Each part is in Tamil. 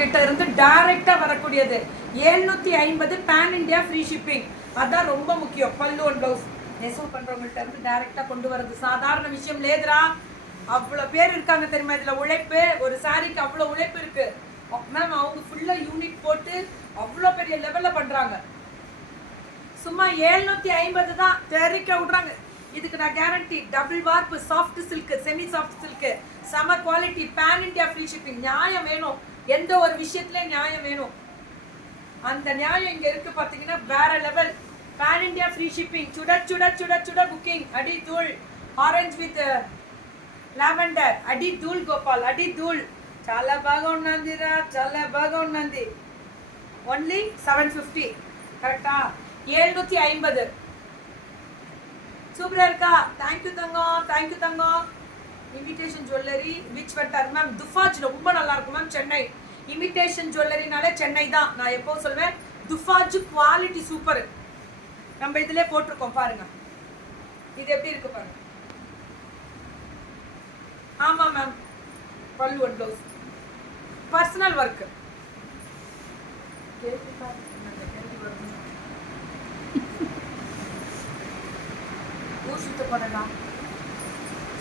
கிட்ட இருந்து டைரக்டா வரக்கூடியது 750 பேன் இந்தியா ஃப்ரீ ஷிப்பிங். அதான் ரொம்ப முக்கியம். பல்லு அண்ட் ப்ளவுஸ் நெசவு பண்றவங்கள்ட்ட இருந்து டைரக்டா கொண்டு வரது சாதாரண விஷயம் லேதுரா. அவ்வளோ பேர் இருக்காங்க தெரியுமா இதுல. உழைப்பு ஒரு சாரிக்கு அவ்வளோ உழைப்பு இருக்கு மேம். அவங்க ஃபுல்லா யூனிட் போட்டு அவ்வளோ பெரிய லெவல்ல பண்றாங்க. சும்மா 750 தான் தெரிக்க விடுறாங்க. இதுக்கு நான் guarantee. Double warp, soft silk, semi soft silk, சம quality, pan India free shipping. நியாயம் வேணும், எந்த ஒரு விஷயத்துல நியாயம் வேணும். அந்த நியாயம் இங்க இருக்கு பாத்தீங்கன்னா வேற level. Pan India free shipping. சுட சுட சுட சுட புக்கிங். அடி தூள் ఆరెంజ్ విత్ లావెండర్. అడి ధూల్ గోపాల్, అడి ధూల్. చాలా బాగా ఉన్నదిరా, చాలా బాగా ఉన్నది. ఓన్లీ 750 కరెక్టా? 750. சூப்பரா இருக்கா? தேங்க்யூ தங்கம், தேங்க்யூ தங்கம். Imitation jewellery which better ma'am? துஃபாஜ் ரொம்ப நல்லா இருக்கும் மேம். சென்னை இமிடேஷன் ஜுவல்லரினாலே சென்னை தான். நான் எப்போ சொல்வேன் துஃபாஜ் குவாலிட்டி சூப்பர். நம்ம இதிலே போட்டிருக்கோம் பாருங்க. இது எப்படி இருக்கு பாருங்க. ஆமா மேம். பல்லு and blouse personal work.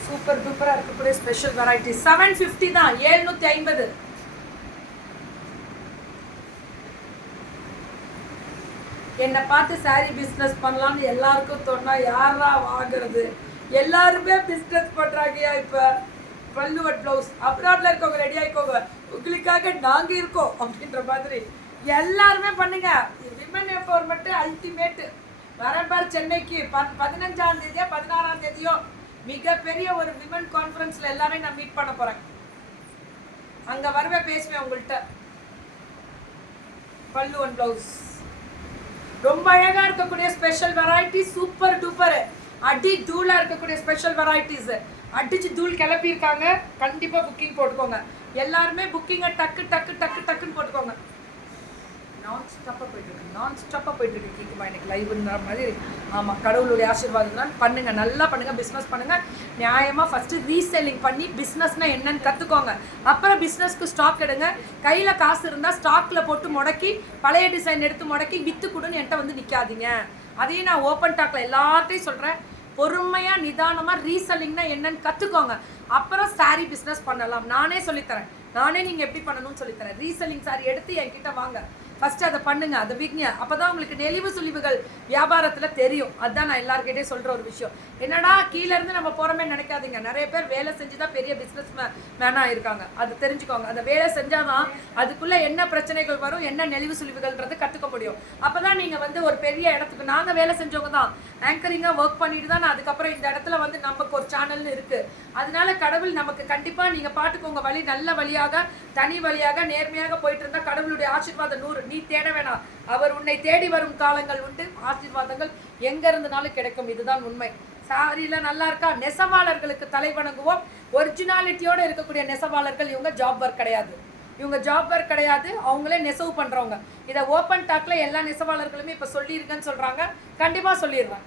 Super டூப்பரா இருக்கக்கூடிய ஸ்பெஷல் வெரைட்டி. 750 தான். 750. என்னை பார்த்து சாரி பிஸ்னஸ் பண்ணலான்னு எல்லாருக்கும் தோணா யாரா வாங்குறது? எல்லாருமே பிஸ்னஸ் பண்றாங்கயா இப்ப. பல்லு அண்ட் ப்ளவுஸ் அப்ராட்ல இருக்கவங்க ரெடி ஆயிக்கோங்க, உங்களுக்காக நாங்க இருக்கோம் அப்படின்ற மாதிரி எல்லாருமே பண்ணுங்க. Women empowerment ultimate. வரம்பார் சென்னைக்கு 15ஆம் தேதியோ 16ஆம் தேதியோ மிகப்பெரிய ஒரு விமன் கான்ஃபரன்ஸ்ல எல்லாரையும் நான் மீட் பண்ண போறேன். அங்க வரவே பேசுவேன் உங்கள்கிட்ட. பல்லு அண்ட் ப்ளவுஸ் ரொம்ப அழகா இருக்கக்கூடிய ஸ்பெஷல் வெரைட்டி. சூப்பர் டூப்பர் அடி தூளா இருக்கக்கூடிய ஸ்பெஷல் வெரைட்டிஸ். அடிச்சு தூள் கிளப்பி இருக்காங்க. கண்டிப்பா புக்கிங் போட்டுக்கோங்க. எல்லாருமே புக்கிங்கை டக்கு டக்கு டக்கு டக்குன்னு போட்டுக்கோங்க. நான் ஸ்டாப்பாக போயிட்டு இருக்கு கீக்குமா எனக்கு லைவ்ன்ற மாதிரி. ஆமாம், கடவுளுடைய ஆசீர்வாதம் பண்ணுங்க, நல்லா பண்ணுங்க, பிஸ்னஸ் பண்ணுங்க நியாயமாக. ஃபஸ்ட்டு ரீசெல்லிங் பண்ணி பிஸ்னஸ்னால் என்னன்னு கற்றுக்கோங்க. அப்புறம் பிஸ்னஸ்க்கு ஸ்டாக் எடுங்க. கையில் காசு இருந்தால் ஸ்டாக்கில் போட்டு முடக்கி பழைய டிசைன் எடுத்து முடக்கி விற்று கொடுன்னு என்கிட்ட வந்து நிற்காதீங்க. அதையும் நான் ஓப்பன் டாக்ல எல்லார்ட்டையும் சொல்கிறேன். பொறுமையாக நிதானமாக ரீசெல்லிங்னா என்னன்னு கற்றுக்கோங்க. அப்புறம் சாரீ பிஸ்னஸ் பண்ணலாம். நானே சொல்லித்தரேன். நானே நீங்கள் எப்படி பண்ணணும்னு சொல்லித்தரேன். ரீசெல்லிங் சாரி எடுத்து என்கிட்ட வாங்க. ஃபஸ்ட்டு அதை பண்ணுங்க, அதை விற்ங்க. அப்போ தான் உங்களுக்கு நெளிவு சுழிவுகள் வியாபாரத்தில் தெரியும். அதுதான் நான் எல்லாருக்கிட்டே சொல்கிற ஒரு விஷயம். என்னடா கீழேருந்து நம்ம போகிறோமே நினைக்காதீங்க. நிறைய பேர் வேலை செஞ்சு தான் பெரிய பிஸ்னஸ் மேனாக இருக்காங்க. அது தெரிஞ்சுக்கோங்க. அந்த வேலை செஞ்சால் தான் அதுக்குள்ளே என்ன பிரச்சனைகள் வரும், என்ன நெளிவு சுழிவுகள்ன்றது கற்றுக்க முடியும். அப்போ தான் நீங்கள் வந்து ஒரு பெரிய இடத்துக்கு. நாங்கள் வேலை செஞ்சவங்க தான் ஆங்கரிங்காக ஒர்க் பண்ணிட்டு தான் அதுக்கப்புறம் இந்த இடத்துல வந்து நமக்கு ஒரு சேனல்னு இருக்குது. அதனால கடவுள் நமக்கு கண்டிப்பாக நீங்கள் பாட்டுக்கோங்க வழி நல்ல வழியாக தனி வழியாக நேர்மையாக போயிட்டு இருந்தால் கடவுளுடைய ஆசீர்வாதம் 100. நீ தேட வேணாம், அவர் உன்னை தேடி வரும் காலங்கள் உண்டு. ஆசீர்வாதங்கள் எங்க இருந்தனாலும் கிடைக்கும். இதுதான் உண்மை. சாரியில நல்லா இருக்கா? நெசவாளர்களுக்கு தலை வணங்குவோம். ஒரிஜினாலிட்டியோட இருக்கக்கூடிய நெசவாளர்கள். இவங்க ஜாப் ஒர்க் கிடையாது, இவங்க ஜாப் ஒர்க் கிடையாது, அவங்களே நெசவு பண்றவங்க. இதை ஓப்பன் டாக்ல எல்லா நெசவாளர்களுமே இப்ப சொல்லியிருக்கேன்னு சொல்றாங்க. கண்டிப்பா சொல்லிடுவேன்.